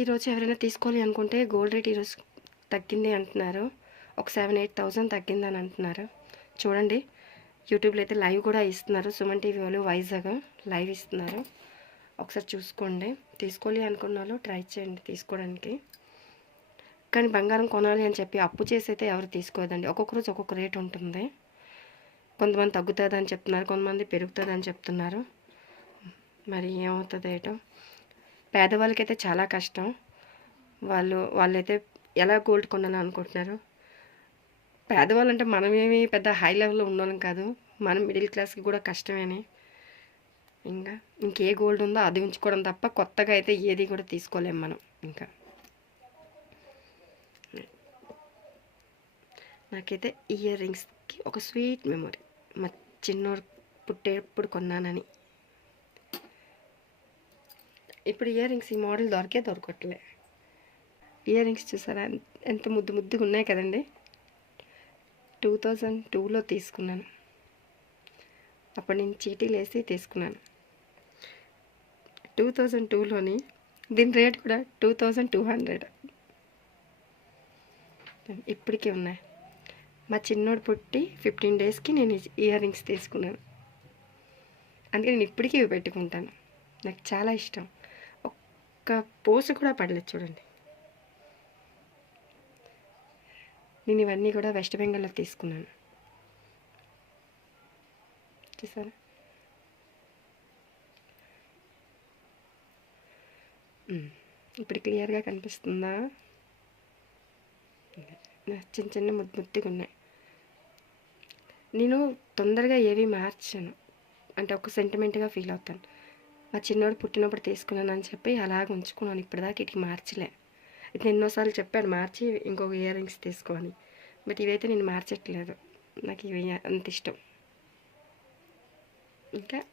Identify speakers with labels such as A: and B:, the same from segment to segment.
A: ఈరోజు ఎవరైనా తీసుకోవాలి అనుకుంటే గోల్డ్ రేట్ ఈరోజు తగ్గింది అంటున్నారు. ఒక సెవెన్ ఎయిట్ థౌజండ్ తగ్గిందని అంటున్నారు. చూడండి యూట్యూబ్లో అయితే లైవ్ కూడా ఇస్తున్నారు. సుమన్ టీవీ వాళ్ళు వైజాగ్ లైవ్ ఇస్తున్నారు. ఒకసారి చూసుకోండి. తీసుకోవాలి అనుకున్న ట్రై చేయండి తీసుకోవడానికి. కానీ బంగారం కొనాలి అని చెప్పి అప్పు చేసి అయితే ఎవరు తీసుకోదండి. ఒక్కొక్క రోజు ఒక్కొక్క రేట్ ఉంటుంది. కొంతమంది తగ్గుతుంది అని చెప్తున్నారు కొంతమంది పెరుగుతుంది అని చెప్తున్నారు. మరి ఏమవుతుంది ఏటో? పేదవాళ్ళకైతే చాలా కష్టం. వాళ్ళు వాళ్ళైతే ఎలా గోల్డ్ కొనాలని అనుకుంటున్నారు? పేదవాళ్ళు అంటే మనమేమి పెద్ద హై లెవెల్లో ఉండడం కాదు. మనం మిడిల్ క్లాస్కి కూడా కష్టమేనే. ఇంకా ఇంకే గోల్డ్ ఉందో అది ఉంచుకోవడం తప్ప కొత్తగా అయితే ఏది కూడా తీసుకోలేము మనం. ఇంకా నాకైతే ఇయర్ రింగ్స్కి ఒక స్వీట్ మెమొరీ. మా చిన్నోడు పుట్టేప్పుడు కొన్నానని. ఇప్పుడు ఇయర్ రింగ్స్ ఈ మోడల్ దొరికే దొరకట్లే. ఇయర్ రింగ్స్ చూసారా ఎంత ముద్దు ముద్దుగా ఉన్నాయి కదండి? టూ థౌజండ్ టూలో తీసుకున్నాను. అప్పుడు నేను చీటీలు వేసి తీసుకున్నాను. టూ థౌజండ్ టూలోని దీని రేట్ కూడా టూ థౌజండ్ టూ హండ్రెడ్ ఇప్పటికీ ఉన్నాయి. మా చిన్నోడు పుట్టి ఫిఫ్టీన్ డేస్కి నేను ఇయర్ రింగ్స్ తీసుకున్నాను. అందుకే నేను ఇప్పటికీ ఇవి పెట్టుకుంటాను. నాకు చాలా ఇష్టం. ఒక్క పోసు కూడా పడలేదు చూడండి. నేను ఇవన్నీ కూడా వెస్ట్ బెంగాల్లో తీసుకున్నాను. చూసారా? ఇప్పుడు క్లియర్గా కనిపిస్తుందా? చిన్న చిన్న ముద్దు ముద్దుగా ఉన్నాయి. నేను తొందరగా ఏవి మార్చాను. అంటే ఒక సెంటిమెంట్గా ఫీల్ అవుతాను. మా చిన్నోడు పుట్టినప్పుడు తీసుకున్నాను అని చెప్పి అలాగ ఉంచుకున్నాను. ఇప్పటిదాకా ఇటుకి మార్చలే. ఇది ఎన్నోసార్లు చెప్పాను మార్చి ఇంకొక ఇయర్ రింగ్స్ తీసుకోని బట్ ఇవైతే నేను మార్చట్లేదు. నాకు ఇవి అంత ఇష్టం. ఇంకా?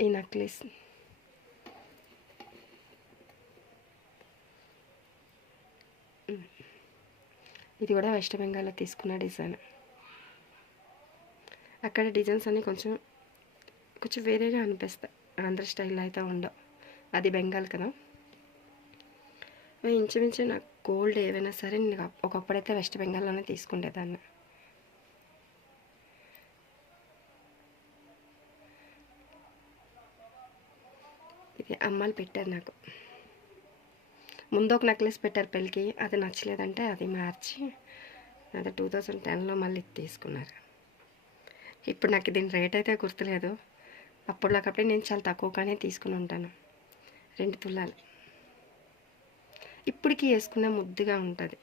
A: ఈ నెక్లెస్. ఇది కూడా వెస్ట్ బెంగాల్లో తీసుకున్న డిజైన్. అక్కడ డిజైన్స్ అన్నీ కొంచెం కొంచెం వేరేగా అనిపిస్తాయి ఆంధ్ర స్టైల్లో అయితే ఉండవు. అది బెంగాల్ కదా. ఇంచుమించు నాకు గోల్డ్ ఏవైనా సరే నేను ఒకప్పుడైతే వెస్ట్ బెంగాల్లోనే తీసుకుండేదాన్ని. ఇది అమ్మాలు పెట్టారు నాకు. ముందు ఒక నెక్లెస్ పెట్టారు పెళ్ళికి అది నచ్చలేదంటే అది మార్చి అది టూ థౌజండ్ టెన్లో మళ్ళీ తీసుకున్నారు. ఇప్పుడు నాకు దీని రేట్ అయితే గుర్తులేదు. అప్పటికప్పుడే నేను చాలా తక్కువగానే తీసుకుని ఉంటాను. రెండు తులాలు. ఇప్పటికి వేసుకున్న ముద్దుగా ఉంటుంది.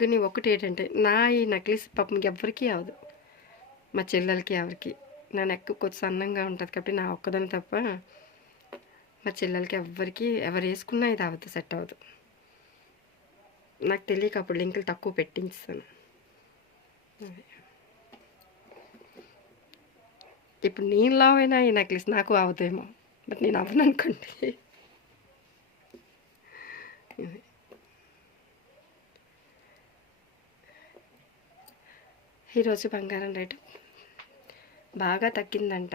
A: కానీ ఒకటి ఏంటంటే నా ఈ నెక్లెస్ పాపం ఎవరికీ అవదు మా చెల్లెలకి ఎవరికి. నా నెక్ కొంచెం సన్నంగా ఉంటుంది కాబట్టి నా ఒక్కదాని తప్ప మా చెల్లెలకి ఎవ్వరికి ఎవరు వేసుకున్నా ఇది అవ్వదు సెట్ అవ్వదు. నాకు తెలియక అప్పుడు లింకులు తక్కువ పెట్టించాను అదే. ఇప్పుడు నేను లావైనా ఈ నెక్లెస్ నాకు అవుతాయేమో బట్ నేను అవ్వను అనుకోండి. ఈరోజు బంగారం రేటు బాగా తగ్గిందంట.